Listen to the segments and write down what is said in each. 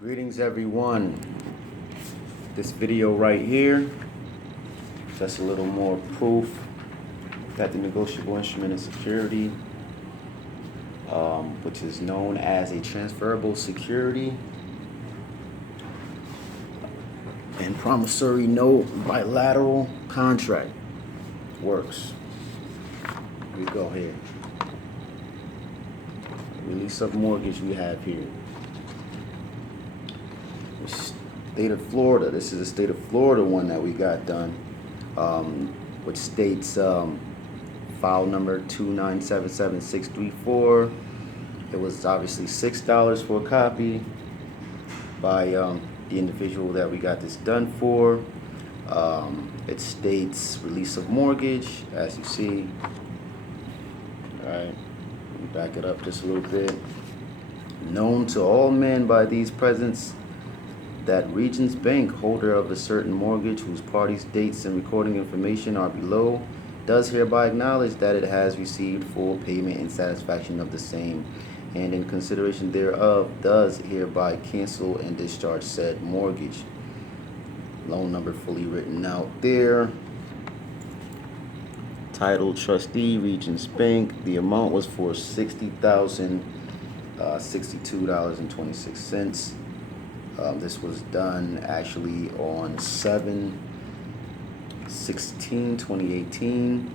Greetings everyone. This video right here, just a little more proof that the negotiable instrument of security, which is known as a transferable security and promissory note bilateral contract, works. Here we go here. Release of mortgage we have here. State of Florida. This is a state of Florida one that we got done, which states file number 2977634. It was obviously $6 for a copy by the individual that we got this done for. It states release of mortgage, as you see. All right, let me back it up just a little bit. Known to all men by these presents, that Regions Bank, holder of a certain mortgage whose parties, dates, and recording information are below, does hereby acknowledge that it has received full payment in satisfaction of the same, and in consideration thereof does hereby cancel and discharge said mortgage. Loan number fully written out there. Title trustee, Regions Bank. The amount was for $60,062.26. This was done actually on 7/16/2018.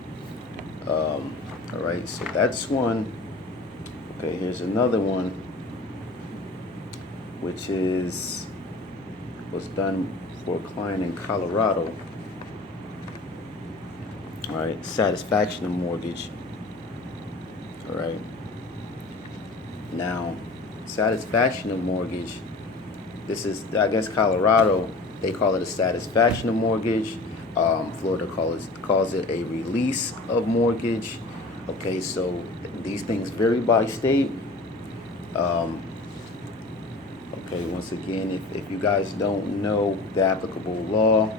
All right, so that's one. Okay, here's another one, which was done for a client in Colorado. All right, satisfaction of mortgage. All right. Now, satisfaction of mortgage. This is, I guess, Colorado, they call it a satisfaction of mortgage. Florida calls it a release of mortgage. Okay, so these things vary by state. Okay, once again, if you guys don't know the applicable law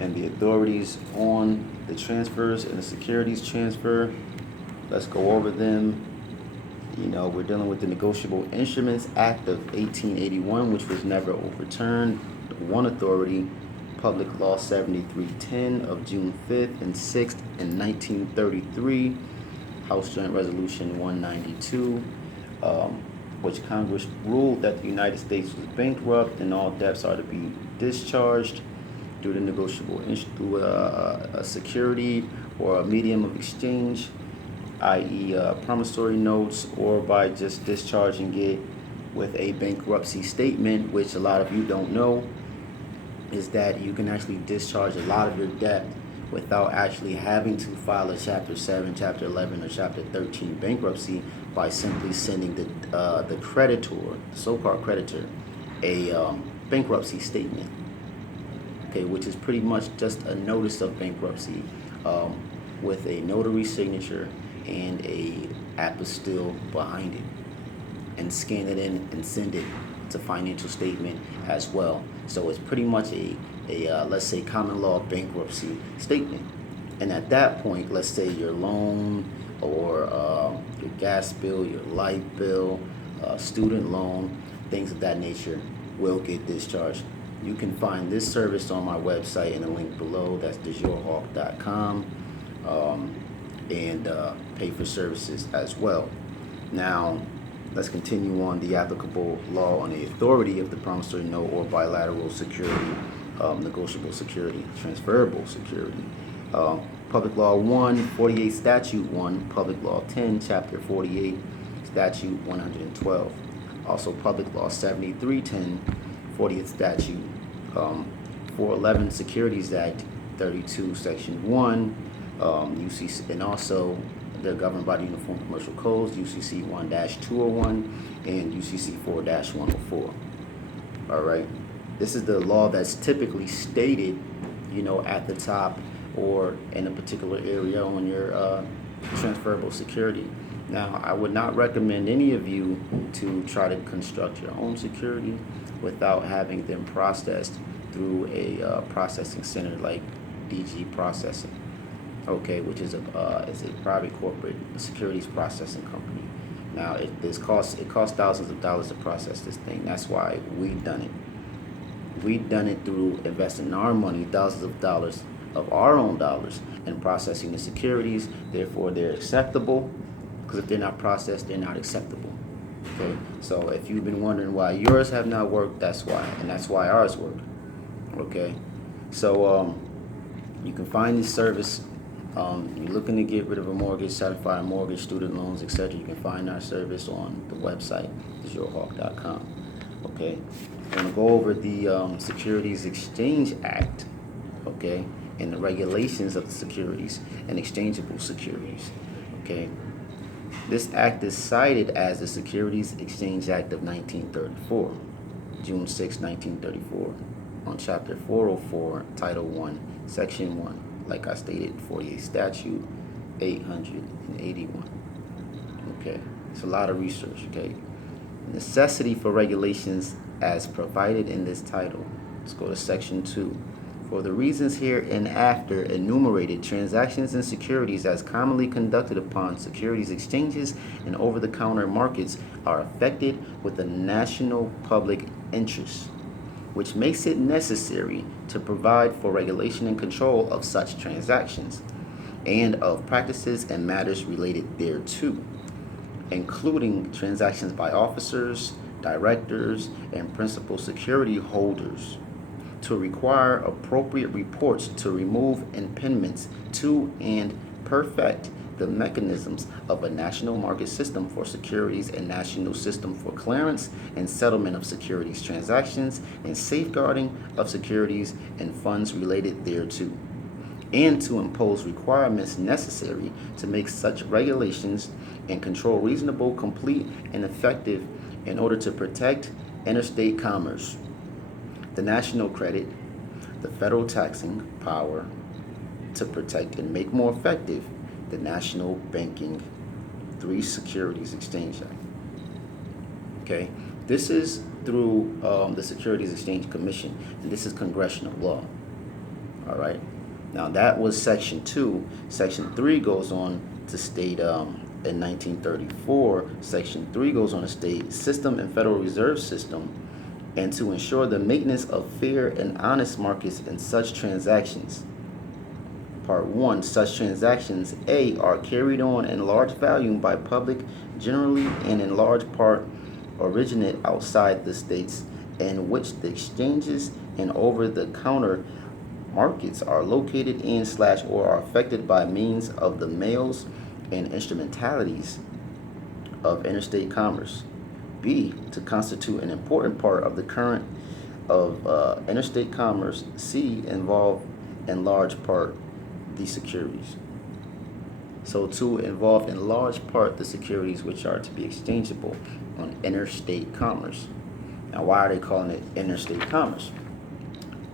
and the authorities on the transfers and the securities transfer, let's go over them. You know, we're dealing with the Negotiable Instruments Act of 1881, which was never overturned. One authority, Public Law 7310 of June 5th and 6th in 1933, House Joint Resolution 192, which Congress ruled that the United States was bankrupt and all debts are to be discharged through the negotiable through a security or a medium of exchange, i.e. Promissory notes, or by just discharging it with a bankruptcy statement, which a lot of you don't know, is that you can actually discharge a lot of your debt without actually having to file a Chapter 7, Chapter 11, or Chapter 13 bankruptcy by simply sending the creditor, the so-called creditor, a bankruptcy statement, okay, which is pretty much just a notice of bankruptcy with a notary signature and a apostille behind it, and scan it in and send it to financial statement as well. So it's pretty much a let's say common law bankruptcy statement. And at that point, let's say your loan or your gas bill, your light bill, student loan, things of that nature will get discharged. You can find this service on my website in the link below. That's dejourhawk.com. And pay for services as well. Now, let's continue on the applicable law on the authority of the promissory note or bilateral security, negotiable security, transferable security. Public Law 1, 48 Statute 1, Public Law 10, Chapter 48, Statute 112. Also Public Law 7310, 40th Statute, 411 Securities Act 32, Section 1, UCC, and also they're governed by the Uniform Commercial Codes, UCC 1-201 and UCC 4-104. All right, this is the law that's typically stated, you know, at the top or in a particular area on your transferable security. Now, I would not recommend any of you to try to construct your own security without having them processed through a processing center like DG Processing, okay, which is a private corporate securities processing company. Now, it costs thousands of dollars to process this thing. That's why we done it. We done it through investing our money, thousands of dollars of our own dollars, and processing the securities. Therefore, they're acceptable. Because if they're not processed, they're not acceptable. Okay. So if you've been wondering why yours have not worked, that's why, and that's why ours work. Okay. So you can find this service. You're looking to get rid of a mortgage, satisfy a mortgage, student loans, etc. You can find our service on the website, dejourhawk.com. Okay, I'm going to go over the Securities Exchange Act, okay, and the regulations of the securities and exchangeable securities. Okay, this act is cited as the Securities Exchange Act of 1934, June 6, 1934, on Chapter 404, Title 1, Section 1. Like I stated, 48 Statute 881. Okay, it's a lot of research. Okay, necessity for regulations as provided in this title. Let's go to Section 2. For the reasons hereinafter enumerated, transactions in securities as commonly conducted upon securities exchanges and over-the-counter markets are affected with the national public interest, which makes it necessary to provide for regulation and control of such transactions and of practices and matters related thereto, including transactions by officers, directors, and principal security holders, to require appropriate reports to remove impediments to and perfect the mechanisms of a national market system for securities and national system for clearance and settlement of securities transactions and safeguarding of securities and funds related thereto, and to impose requirements necessary to make such regulations and control reasonable, complete, and effective in order to protect interstate commerce, the national credit, the federal taxing power, to protect and make more effective the National Banking 3 Securities Exchange Act. Okay, this is through the Securities Exchange Commission, and this is congressional law. All right, now that was Section 2. Section 3 goes on to state in 1934, Section 3 goes on to state system and Federal Reserve System, and to ensure the maintenance of fair and honest markets in such transactions. Part 1, such transactions, A, are carried on in large volume by public generally and in large part originate outside the states in which the exchanges and over-the-counter markets are located in / or are affected by means of the mails and instrumentalities of interstate commerce. B, to constitute an important part of the current of interstate commerce. C, involve in large part the securities. So to involve in large part the securities which are to be exchangeable on interstate commerce. Now, why are they calling it interstate commerce?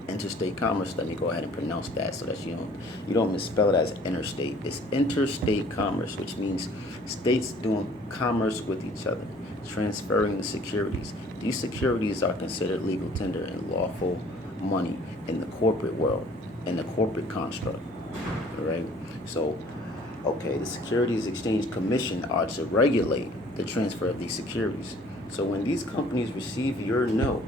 Interstate commerce, let me go ahead and pronounce that so that you don't misspell it as interstate. It's interstate commerce, which means states doing commerce with each other, transferring the securities. These securities are considered legal tender and lawful money in the corporate world, in the corporate construct. Correct? So, okay, the Securities Exchange Commission are to regulate the transfer of these securities. So when these companies receive your note,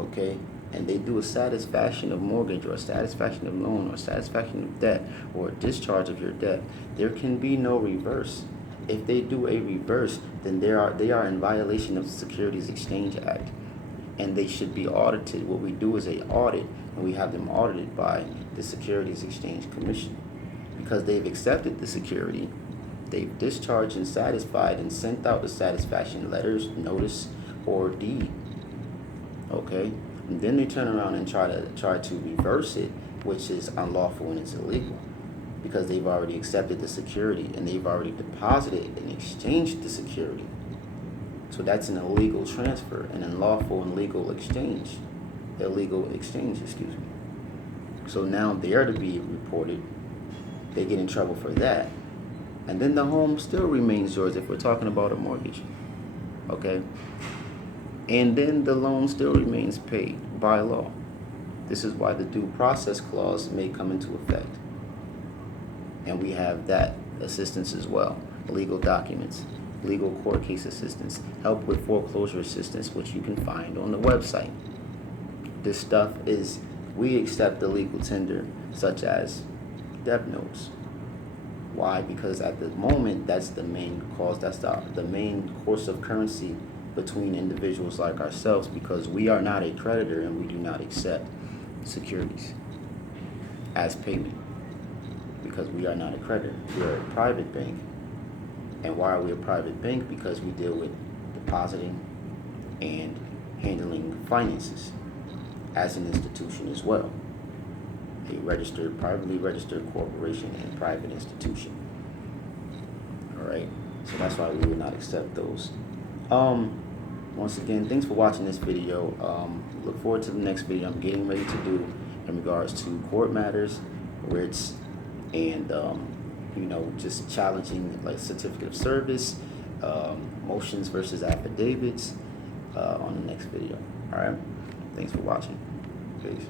okay, and they do a satisfaction of mortgage or a satisfaction of loan or a satisfaction of debt or a discharge of your debt, there can be no reverse. If they do a reverse, then they are in violation of the Securities Exchange Act, and they should be audited. What we do is a audit, and we have them audited by the Securities Exchange Commission, because they've accepted the security, they've discharged and satisfied and sent out the satisfaction letters, notice, or deed. Okay, and then they turn around and try to reverse it, which is unlawful and it's illegal, because they've already accepted the security and they've already deposited and exchanged the security. So that's an illegal transfer, an unlawful and illegal exchange. So now they're to be reported. They get in trouble for that. And then the home still remains yours if we're talking about a mortgage. Okay? And then the loan still remains paid by law. This is why the due process clause may come into effect. And we have that assistance as well, legal documents. legal court case assistance, help with foreclosure assistance, which you can find on the website. This stuff is, we accept the legal tender, such as debt notes. Why? Because at the moment, that's the main cause, that's the main course of currency between individuals like ourselves, because we are not a creditor and we do not accept securities as payment, because we are not a creditor. We are a private bank. And why are we a private bank? Because we deal with depositing and handling finances as an institution as well. A registered, privately registered corporation and private institution. All right, so that's why we would not accept those. Once again, thanks for watching this video. Look forward to the next video I'm getting ready to do in regards to court matters, writs, and just challenging like certificate of service, motions versus affidavits on the next video. All right, thanks for watching. Peace.